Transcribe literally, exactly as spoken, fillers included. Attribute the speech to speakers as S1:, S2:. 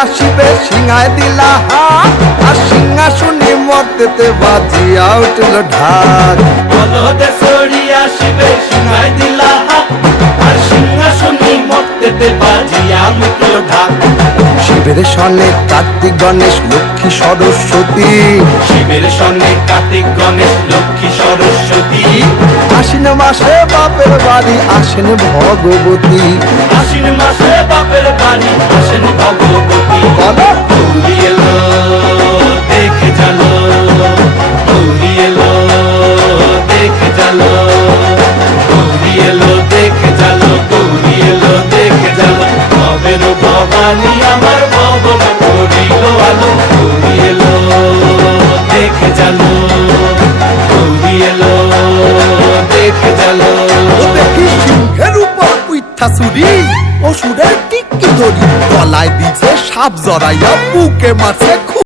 S1: শিবে সিংহায় দিলা হাত আর সিংহাসনে মর্তেতে বাজিয়া উঠল ঢাক
S2: বলদে সরিয়া শিবে সিংহায় দিলা হাত আর সিংহাসনে মর্তেতে বাজিয়া উঠল ঢাক
S1: শিবের সনে কার্তিক গণেশ লক্ষ্মী সরস্বতী
S2: শিবের সনে কার্তিক গণেশ লক্ষ্মী সরস্বতী
S1: আশ্বিন মাসে বাপের বাড়ি আসেন ভগবতী
S2: আশ্বিন মাসে বাপের বাড়ি আসেন ভগবতী
S1: বলো
S2: গৌরী এলো দেখে জানো গৌরী এলো দেখে জানো গৌরী এলো দেখে জানো গৌরী এলো দেখে জানো ভবের ভবানী আমার ভবন করিল আলো গৌরী এলো দেখে জানো গৌরী এলো দেখে জানো
S1: ও দেখি সিংহের উপর উইঠা চুরি অসুরের টিকি ধরি গলায় দিছে সাপ জড়াইয়া বুকে মারছে